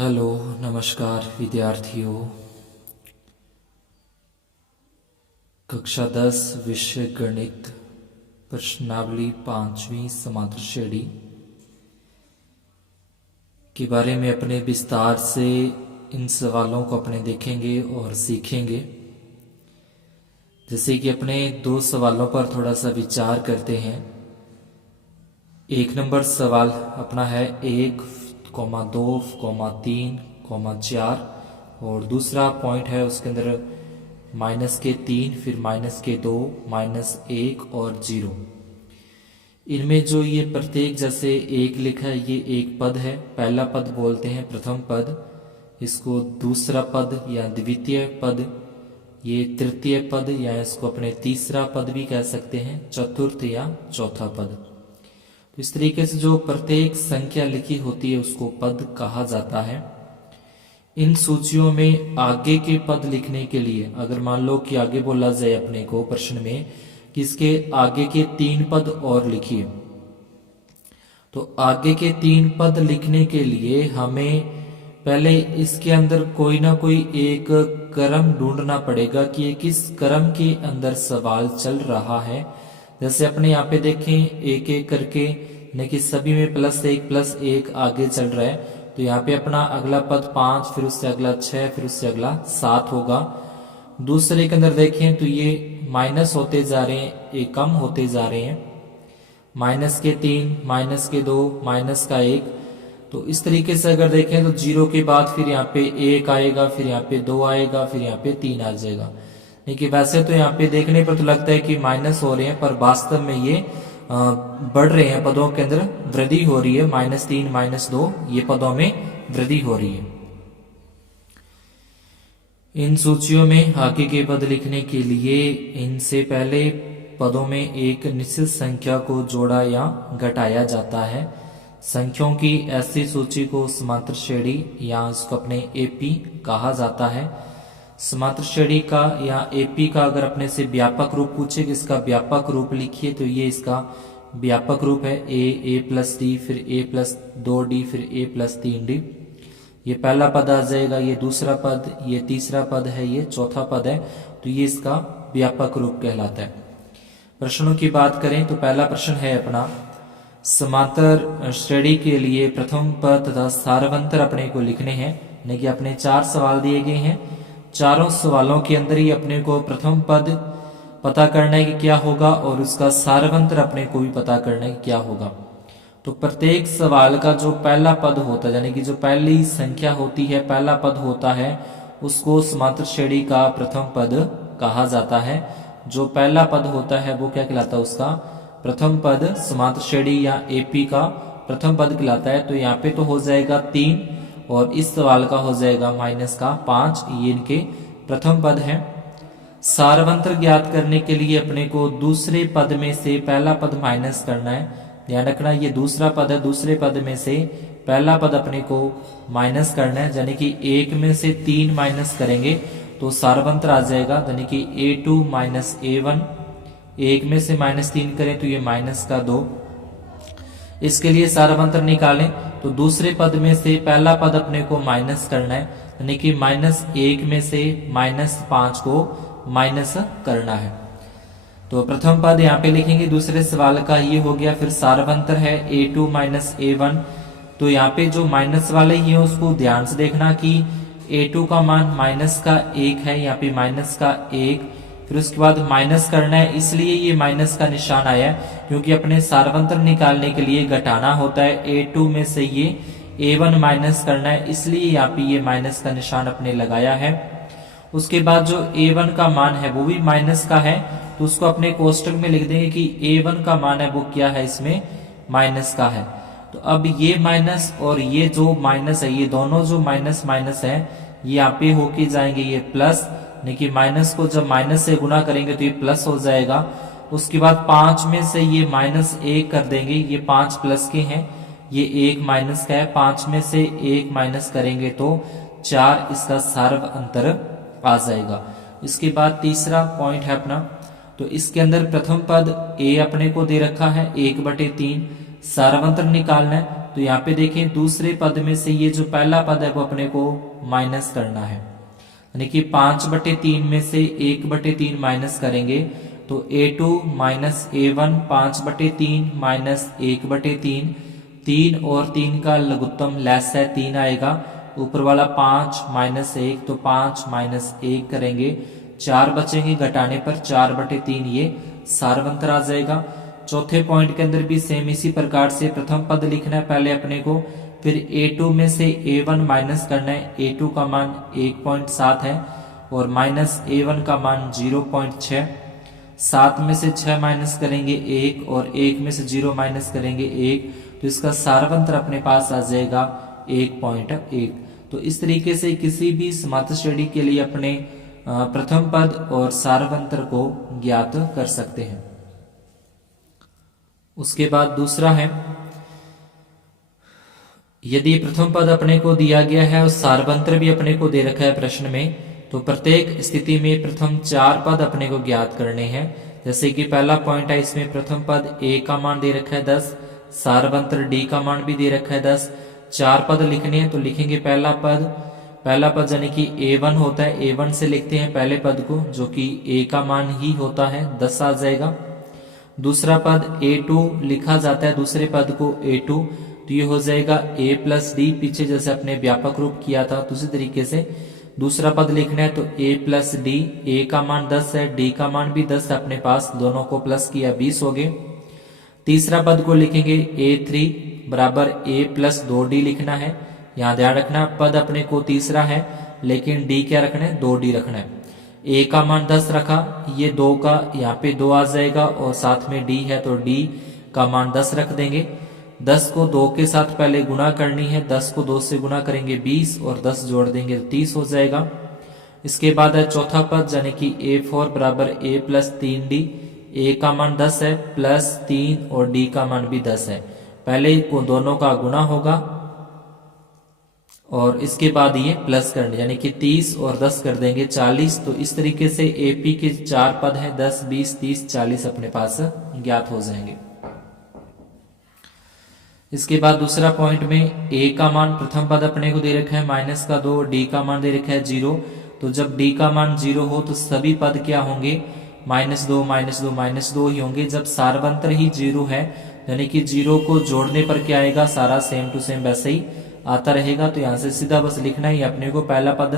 Hello नमस्कार विद्यार्थियों। कक्षा 10 विषय गणित प्रश्नावली 5वीं समांतर श्रेणी के बारे में अपने विस्तार से इन सवालों को अपने देखेंगे और सीखेंगे। जैसे कि अपने दो सवालों पर थोड़ा सा विचार करते हैं। एक नंबर सवाल अपना है 1, 2, 3, 4 और दूसरा पॉइंट है उसके अंदर -3, फिर -2, -1 और 0। इनमें जो ये प्रत्येक जैसे एक लिखा है ये एक पद है। पहला पद बोलते हैं प्रथम पद, इसको दूसरा पद या द्वितीय पद, ये तृतीय पद या इसको अपने तीसरा पद भी कह सकते हैं, चतुर्थ या चौथा पद। तो इस तरीके से जो प्रत्येक संख्या लिखी होती है उसको पद कहा जाता है। इन सूचियों में आगे के पद लिखने के लिए अगर मान लो कि आगे बोला जाए अपने को प्रश्न में कि इसके आगे के 3 पद और लिखिए, तो आगे के 3 पद लिखने के लिए हमें पहले इसके अंदर कोई ना कोई एक क्रम ढूंढना पड़ेगा कि ये किस क्रम के अंदर सवाल चल रहा है। जैसे अपने यहाँ पे देखें एक एक करके यानी कि सभी में +1 आगे चल रहा है। तो यहाँ पे अपना अगला पद 5, फिर उससे अगला 6, फिर उससे अगला 7 होगा। दूसरे के अंदर देखें तो ये माइनस होते जा रहे हैं, ये कम होते जा रहे हैं, -3, -2, -1। तो इस तरीके से अगर देखें तो 0 के बाद फिर यहाँ पे 1 आएगा, फिर यहाँ पे 2 आएगा, फिर यहाँ पे 3 आ जाएगा। देखिए वैसे तो यहाँ पे देखने पर तो लगता है कि माइनस हो रहे हैं, पर वास्तव में ये बढ़ रहे हैं, पदों के अंदर वृद्धि हो रही है। -3, -2 ये पदों में वृद्धि हो रही है। इन सूचियों में आगे के पद लिखने के लिए इनसे पहले पदों में एक निश्चित संख्या को जोड़ा या घटाया जाता है। संख्याओं की ऐसी सूची को समांतर श्रेणी या इसको अपने एपी कहा जाता है। समांतर श्रेणी का या एपी का अगर अपने से व्यापक रूप पूछे कि इसका व्यापक रूप लिखिए, तो ये इसका व्यापक रूप है a+d, फिर a+2d, फिर a+3d। ये पहला पद आ जाएगा, ये दूसरा पद, ये तीसरा पद है, ये चौथा पद है। तो ये इसका व्यापक रूप कहलाता है। प्रश्नों की बात करें तो पहला प्रश्न है अपना समांतर श्रेणी के लिए प्रथम पद तथा सारवंतर अपने को लिखने हैं। यानी कि अपने 4 सवाल दिए गए हैं, चारों सवालों के अंदर ही अपने को प्रथम पद पता करना है कि क्या होगा और उसका सारवंतर अपने को भी पता करना है कि क्या होगा। तो प्रत्येक सवाल का जो पहला पद होता है यानी कि जो पहली संख्या होती है, पहला पद होता है, उसको समांतर श्रेणी का प्रथम पद कहा जाता है। जो पहला पद होता है वो क्या कहलाता है, उसका प्रथम पद समांतर श्रेणी या एपी का प्रथम पद कहलाता है। तो यहाँ पे तो हो जाएगा 3 और इस सवाल का हो जाएगा -5, ये इनके प्रथम पद है। सारवंतर ज्ञात करने के लिए अपने को दूसरे पद में से पहला पद माइनस करना है। ध्यान रखना ये दूसरा पद है, दूसरे पद में से पहला पद अपने को माइनस करना है, यानी कि 1 में से 3 माइनस करेंगे तो सारवंतर आ जाएगा, यानी कि a2 -a1। 1 में से -3 करें तो ये -2। इसके लिए सारवंतर निकालें तो दूसरे पद में से पहला पद अपने को माइनस करना है, यानी कि -1 में से -5 को माइनस करना है। तो प्रथम पद यहाँ पे लिखेंगे, दूसरे सवाल का ये हो गया। फिर सारवंतर है a2 -a1। तो यहाँ पे जो माइनस वाले ही है उसको ध्यान से देखना कि a2 का मान -1 है, यहाँ पे -1। फिर उसके बाद माइनस करना है, इसलिए ये माइनस का निशान आया है क्योंकि अपने सारवंतर निकालने के लिए घटाना होता है। a2 में से ये a1 माइनस करना है, इसलिए यहाँ पे ये माइनस का निशान अपने लगाया है। उसके बाद जो a1 का मान है वो भी माइनस का है, तो उसको अपने कोष्टक में लिख देंगे कि a1 का मान है वो क्या है, इसमें माइनस का है। तो अब ये माइनस और ये जो माइनस है, ये दोनों जो माइनस माइनस है ये यहाँ पे होके जाएंगे ये प्लस, यानी कि माइनस को जब माइनस से गुना करेंगे तो ये प्लस हो जाएगा। उसके बाद 5 में से ये -1 कर देंगे, ये 5 प्लस के हैं, ये 1 माइनस का है। 5 में से 1 माइनस करेंगे तो 4 इसका सारवंतर आ जाएगा। इसके बाद तीसरा पॉइंट है अपना, तो इसके अंदर प्रथम पद a अपने को दे रखा है 1/3, सारवंतर निकालना है। तो यहाँ पे देखें दूसरे पद में से ये जो पहला पद है वो अपने को माइनस करना है, यानी कि 5/3 में से 1/3 माइनस करेंगे तो a2 माइनस a1 5/3 माइनस 1/3, 3 और 3 का लघुत्तम लेस है 3 आएगा, ऊपर वाला 5 माइनस 1 तो 5 माइनस 1 करेंगे, 4 बचेंगे, घटाने पर 4/3 ये सारवंतर आ जाएगा। चौथे पॉइंट के अंदर भी सेम इसी प्रकार से प्रथम पद लिखना है पहले अपने को, फिर a2 में से a1 माइनस करना है, a2 का मान 1.7 है और माइनस a1 का मान 0.6, 7 में से 6 माइनस करेंगे 1 और 1 में से 0 माइनस करेंगे 1, तो इसका सारवंतर अपने पास आ जाएगा 1.1। तो इस तरीके से किसी भी समांतर श्रेणी के लिए अपने प्रथम पद और सारवंतर को ज्ञात कर सकते हैं। उसके बाद दूसरा है, यदि प्रथम पद अपने को दिया गया है और सारवंतर भी अपने को दे रखा है प्रश्न में, तो प्रत्येक स्थिति में प्रथम 4 पद अपने को ज्ञात करने हैं। जैसे कि पहला पॉइंट है, इसमें प्रथम पद a का मान दे रखा है 10, सारवंतर d का मान भी दे रखा है 10, 4 पद लिखने हैं। तो लिखेंगे पहला पद यानी कि a1 होता है, a1 से लिखते हैं पहले पद को जो कि a का मान ही होता है 10 आ जाएगा। दूसरा पद a2 लिखा जाता है दूसरे पद को a2, तो ये हो जाएगा a प्लस डी, पीछे जैसे अपने व्यापक रूप किया था दूसरी तरीके से दूसरा पद लिखना है तो a प्लस डी, a का मान 10 है, d का मान भी 10 है अपने पास, दोनों को प्लस किया 20 हो गए। तीसरा पद को लिखेंगे a3 बराबर a प्लस 2d लिखना है। यहाँ ध्यान रखना पद अपने को तीसरा है लेकिन d क्या रखना है, 2d रखना है। a का मान 10 रखा, ये 2 का यहाँ पे 2 आ जाएगा और साथ में d है तो d का मान 10 रख देंगे। 10 को 2 के साथ पहले गुणा करनी है, 10 को 2 से गुणा करेंगे 20 और 10 जोड़ देंगे तो 30 हो जाएगा। इसके बाद है चौथा पद यानी कि a4 बराबर a प्लस 3d, a का मान 10 है प्लस 3 और d का मान भी 10 है, पहले को दोनों का गुणा होगा और इसके बाद ये प्लस करने यानी कि 30 और 10 कर देंगे 40। तो इस तरीके से AP के 4 पद हैं 10, 20, 30, 40 अपने पास ज्ञात हो जाएंगे। इसके बाद दूसरा पॉइंट में a का मान प्रथम पद अपने को दे रखा है माइनस का 2, d का मान दे रखा है 0, तो जब d का मान 0 हो तो सभी पद क्या होंगे, -2 -2 -2 ही होंगे। जब सारवंतर ही 0 है यानी कि 0 को जोड़ने पर क्या आएगा, सारा सेम टू सेम वैसे ही आता रहेगा। तो यहाँ से सीधा बस लिखना ही अपने को पहला पद,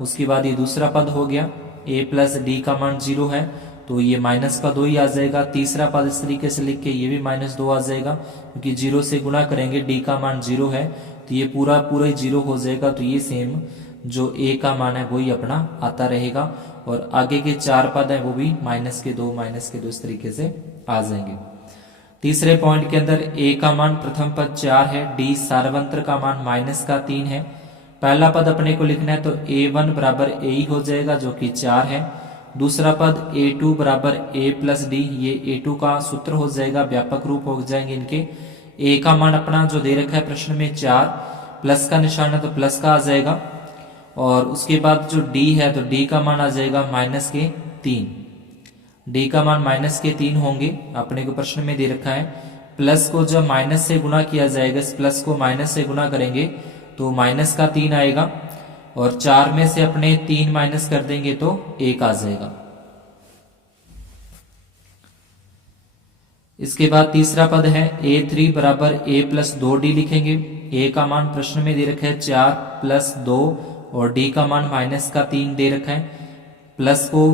उसके बाद ये दूसरा पद हो गया, a प्लस डी का मान 0 है तो ये माइनस का 2 ही आ जाएगा। तीसरा पद इस तरीके से लिख के ये भी -2 आ जाएगा क्योंकि 0 से गुणा करेंगे, d का मान 0 है तो ये पूरा ही 0 हो जाएगा। तो ये सेम जो a का मान है वही अपना आता रहेगा और आगे के 4 पद है वो भी -2 इस तरीके से आ जाएंगे। तीसरे पॉइंट के अंदर a का मान प्रथम पद 4 है, d सारवंतर का मान -3 है। पहला पद अपने को लिखना है तो a1 बराबर a ही हो जाएगा जो कि 4 है। दूसरा पद a2 बराबर a प्लस डी, ये a2 का सूत्र हो जाएगा, व्यापक रूप हो जाएंगे इनके। a का मान अपना जो दे रखा है प्रश्न में 4, प्लस का निशान है तो प्लस का आ जाएगा और उसके बाद जो d है तो d का मान आ जाएगा -3, d का मान -3 होंगे अपने को प्रश्न में दे रखा है। प्लस को जब माइनस से गुणा किया जाएगा, इस प्लस को माइनस से गुणा करेंगे तो -3 आएगा और 4 में से अपने 3 माइनस कर देंगे तो 1 आ जाएगा। इसके बाद तीसरा पद है a3 बराबर a प्लस 2d लिखेंगे। a का मान प्रश्न में दे रखा है 4 प्लस 2 और d का मान -3 दे रखा है। प्लस को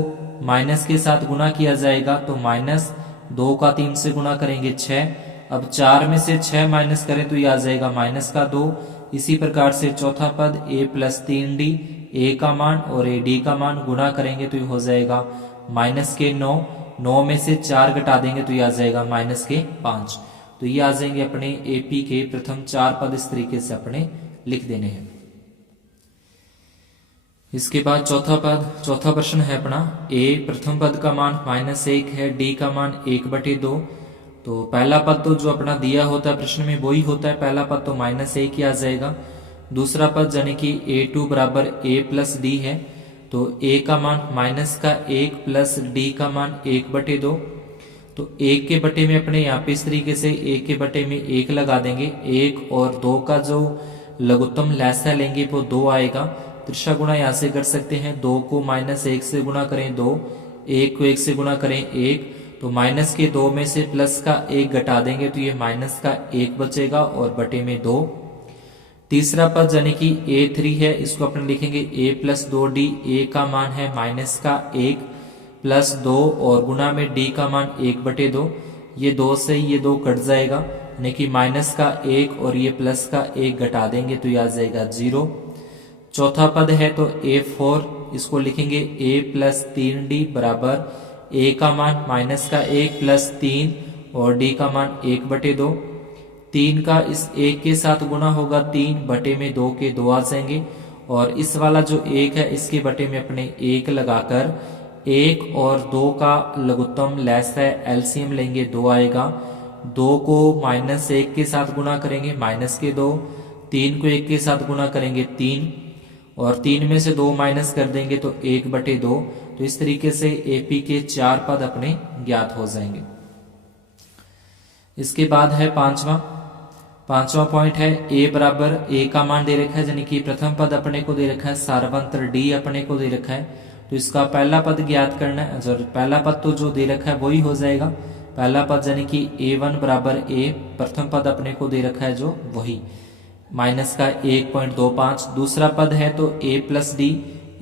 माइनस के साथ गुणा किया जाएगा तो -2 का 3 से गुणा करेंगे 6। अब 4 में से 6 माइनस करें तो ये आ जाएगा -2। इसी प्रकार से चौथा पद a प्लस 3d, a का मान और d का मान गुणा करेंगे तो ये हो जाएगा -9, 9 में से 4 घटा देंगे तो ये आ जाएगा -5। तो ये आ जाएंगे अपने AP के प्रथम 4 पद, इस तरीके से अपने लिख देने हैं। इसके बाद चौथा प्रश्न है अपना, a प्रथम पद का मान -1 है, d का मान 1/2। तो पहला पद तो जो अपना दिया होता है प्रश्न में वही होता है, पहला पद तो -1 ही आ जाएगा। दूसरा पद यानी कि a2 बराबर a प्लस डी है तो a का मान -1 प्लस d का मान 1/2। तो 1 के बटे में अपने यहाँ पे इस तरीके से 1 के बटे में 1 लगा देंगे। 1 और 2 का जो लघुत्तम लसागु लेंगे वो 2 आएगा। त्रिशा गुणा यहाँ से कर सकते हैं। 2 को -1 से गुणा करें 2, 1 को 1 से गुणा करें 1, तो माइनस के 2 में से प्लस का 1 घटा देंगे तो ये माइनस का 1 बचेगा और बटे में 2। तीसरा पद यानी कि a3 है, इसको अपन लिखेंगे a प्लस 2d। a का मान है माइनस का 1 प्लस 2 और गुणा में d का मान 1 बटे 2। ये 2 से ये 2 कट जाएगा यानी कि माइनस का 1 और ये प्लस का 1 घटा देंगे तो ये आ जाएगा 0। चौथा पद है तो a4, इसको लिखेंगे a प्लस 3d बराबर a का मान माइनस का 1 प्लस 3 और d का मान 1 बटे 2। 3 का इस 1 के साथ गुणा होगा, 3 बटे में 2 के 2 आ जाएंगे और इस वाला जो 1 है इसके बटे में अपने 1 लगाकर 1 और 2 का लघुत्तम लेस है एलसीएम लेंगे 2 आएगा। 2 को -1 के साथ गुणा करेंगे माइनस के 2, 3 को 1 के साथ गुणा करेंगे 3 और 3 में से 2 माइनस कर देंगे तो 1 बटे 2। तो इस तरीके से एपी के 4 पद अपने ज्ञात हो जाएंगे। इसके बाद है पांचवा पॉइंट है a बराबर a का मान दे रखा है यानी कि प्रथम पद अपने को दे रखा है, सारवंत्र d अपने को दे रखा है, तो इसका पहला पद ज्ञात करना है। जो पहला पद तो जो दे रखा है वही हो जाएगा। पहला पद यानी कि a1 बराबर a, प्रथम पद अपने को दे रखा है जो वही माइनस का 1.25। दूसरा पद है तो a प्लस डी,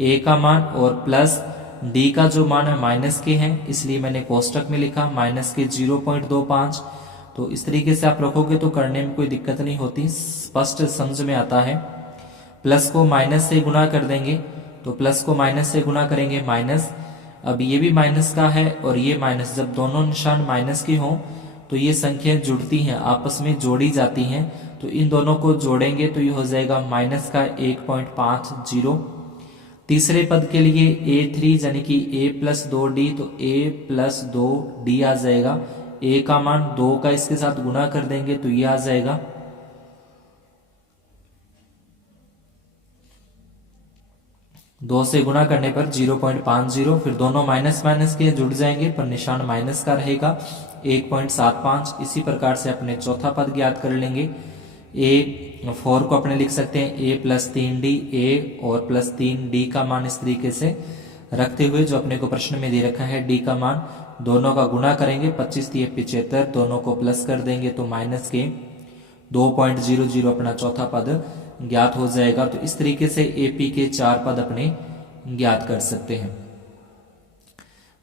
a का मान और प्लस d का जो मान है माइनस के हैं इसलिए मैंने कोष्टक में लिखा माइनस के 0.25। तो इस तरीके से आप रखोगे तो करने में कोई दिक्कत नहीं होती, स्पष्ट समझ में आता है। प्लस को माइनस से गुणा कर देंगे तो प्लस को माइनस से गुणा करेंगे माइनस, अब ये भी माइनस का है और ये माइनस, जब दोनों निशान माइनस के हों तो ये संख्याएं जुड़ती हैं, आपस में जोड़ी जाती हैं, तो इन दोनों को जोड़ेंगे तो ये हो जाएगा माइनस का 1.50। तीसरे पद के लिए a3 यानी कि a प्लस 2d, तो a प्लस 2d आ जाएगा। a का मान 2 का इसके साथ गुणा कर देंगे तो ये आ जाएगा 2 से गुणा करने पर 0.50, फिर दोनों माइनस माइनस के जुड़ जाएंगे पर निशान माइनस का रहेगा 1.75। इसी प्रकार से अपने चौथा पद ज्ञात कर लेंगे। a4 को अपने लिख सकते हैं a प्लस 3d, a और प्लस 3d का मान इस तरीके से रखते हुए जो अपने को प्रश्न में दे रखा है d का मान, दोनों का गुणा करेंगे 25 × 75, दोनों को प्लस कर देंगे तो माइनस के 2.00 अपना चौथा पद ज्ञात हो जाएगा। तो इस तरीके से एपी के 4 पद अपने ज्ञात कर सकते हैं।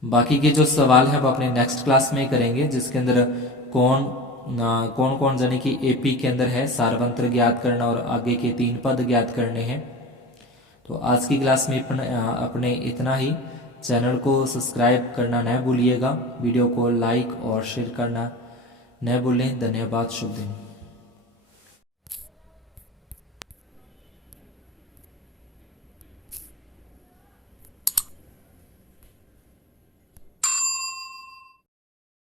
बाकी के जो सवाल है वो अपने नेक्स्ट क्लास में करेंगे, जिसके अंदर कौन कौन यानी कि एपी के अंदर है सारवंत्र ज्ञात करना और आगे के 3 पद ज्ञात करने हैं। तो आज की क्लास में अपने इतना ही। चैनल को सब्सक्राइब करना न भूलिएगा, वीडियो को लाइक और शेयर करना न भूलें। धन्यवाद, शुभ दिन।